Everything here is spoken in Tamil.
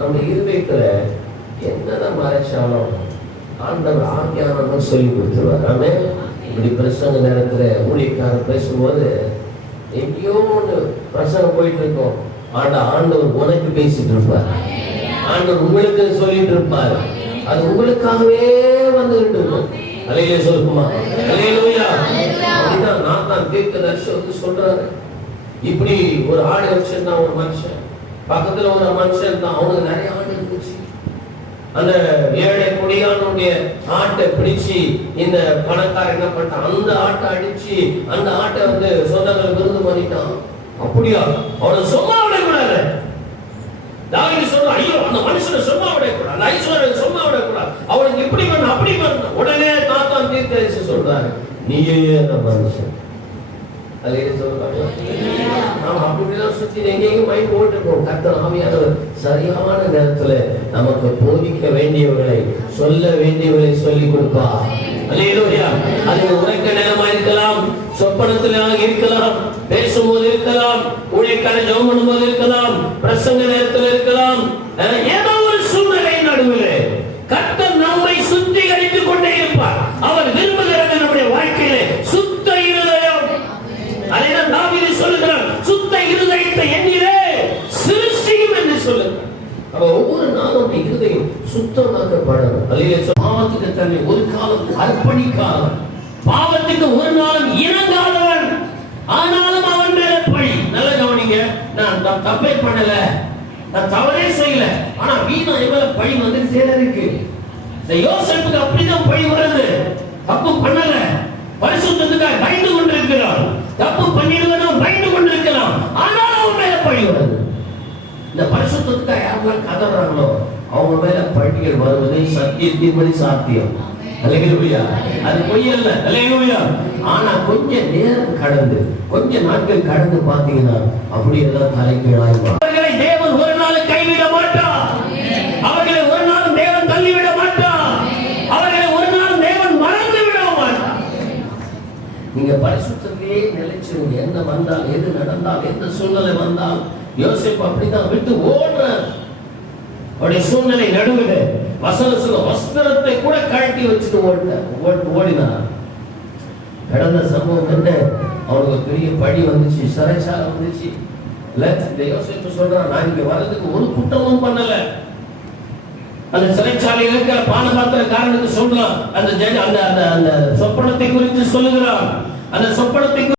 நம்ம இருதயத்துல என்னதான் மறைச்சாலும் ஆண்டவர் ஆக்கியானவர் சொல்லி கொடுத்துருவார். ஆமே இப்படி பிரசங்க நேரத்துல ஊழியக்காரர் பேசும்போது எங்கேயோ ஒன்று பிரசங்கம் போயிட்டு இருக்கோம். ஆண்ட ஆண்டவர் உனக்கு பேசிட்டு இருப்பார். ஆண்டவர் உங்களுக்கு சொல்லிட்டு இருப்பார். அது உங்களுக்காகவே வந்துகிட்டு இருக்கும். அலையில சொல்லுமா அலையிலா அப்படிதான் நான் தான் தீர்க்க தரிசனத்து சொல்றாரு. இப்படி ஒரு ஆடு வச்சிருந்தான் ஒரு மனுஷன். பக்கத்துல ஒரு மனுஷன் தான். அவனுக்கு நிறைய ஆடு இருந்துச்சு அந்த ஏழை கொடியானுடைய ஆட்டை பிடிச்சு இந்த பணக்காரன் என்ன பண்ணிட்டான்? அந்த ஆட்டை அடிச்சு அந்த ஆட்டை வந்து சொந்தங்களை விருந்து பண்ணிட்டான். அப்படியா? அவனை சும்மா விடக்கூடாது. தாவீது சொல்றான் ஐயோ அந்த மனுஷனை சும்மா விடக்கூடாது. அந்த ஐஸ்வர்யன் சும்மா விடக்கூடாது. அவனுக்கு இப்படி பண்ண அப்படி பண்ண. உடனே தாத்தான் தீர்த்தரிசி சொல்றாரு நீயே அந்த மனுஷன். அது சொல்றாங்க சுத்தி எங்கேயும் மைண்ட் ஓட்டுருக்கோம் கர்த்தர் ஆவியானவர் சரியான நேரத்துல நமக்கு போதிக்க வேண்டியவர்களை சொல்ல வேண்டியவர்களை சொல்லி கொடுப்பா அது உறக்க நேரமா இருக்கலாம் சொப்பனத்துல இருக்கலாம் பேசும்போது இருக்கலாம் ஊழியக்கார ஜெபம் பண்ணும்போது இருக்கலாம் பிரசங்க நேரத்துல இருக்கலாம் அஹ் ஏதோ ஒரு சூழ்நிலை நடுவில் கர்த்தர் நம்மை சுத்திகரித்துக் கொண்டே இருப்பார் அவர் விரும்புகிறது நம்முடைய வாழ்க்கையிலே சுத்த இருதயம் அதைதான் தாவீது சொல்லுகிறான் சுத்த இருதயத்தை எண்ணிலே சிருஷ்டியும் அப்ப ஒவ்வொரு நாளும் இருதயம் சுத்தமாக்கப்படணும் பாவத்துக்கு தன்னை ஒரு காலம் அர்ப்பணிக்காதவன். பாவத்துக்கு ஒரு நாளும் ஆனாலும் அவன் மேல பழி. நல்ல கவனிங்க நான் தப்பே பண்ணல. நான் தவறே செய்யல. ஆனா வீணா இவர பழி வந்து இருக்கு. இந்த யோசேப்புக்கு அப்படிதான் பழி வருது. தப்பு பண்ணல. பரிசுத்தத்துக்காக பயந்து கொண்டிருக்கிறான். தப்பு பண்ணிடுவனும் பயந்து கொண்டிருக்கிறான். ஆனால் அவன் மேல பழி வருது. இந்த பரிசுத்தத்துக்காக யாரெல்லாம் கதறாங்களோ அவங்க மேல பழிகள் வருவது சத்தியத்தின்படி சாத்தியம். அல்லேலூயா. அது பொய்யல்ல. அல்லேலூயா. ஆனா கொஞ்ச நேரம் கடந்து கொஞ்ச நாட்கள் கடந்து பாத்தீங்கன்னா அப்படியெல்லாம் தலைகீழாய். அவர்களை தேவன் ஒரு நாள் கைவிட மாட்டார் அவர்களை ஒரு நாள் தேவன் தள்ளிவிட மாட்டார் அவர்களை ஒரு நாள் தேவன் மறந்து விட மாட்டார் நீங்க பரிசுத்தத்திலே நிலைச்சிருங்க. என்ன வந்தால் எது நடந்தால் எந்த சூழ்நிலை வந்தால் யோசிப்பு அப்படிதான் விட்டு ஓடுறார். அவருடைய சூழ்நிலை நடுவில் வசன சொல்ல வஸ்திரத்தை கூட கழட்டி வச்சுட்டு ஓடின ஓடினார். கடந்த சம்பவம் என்ன? அவனுக்கு ஒரு பெரிய பழி வந்துச்சு சிறைச்சாலை வந்துச்சு. இல்ல இந்த யோசிப்பு சொல்றான் நான் இங்க வர்றதுக்கு ஒரு குற்றமும் பண்ணல. அந்த சிறைச்சாலையில் இருக்கிற பானபாத்திர காரணத்துக்கு சொல்றான். அந்த அந்த அந்த அந்த சொப்பனத்தை குறித்து சொல்லுகிறான். அந்த சொப்பனத்தை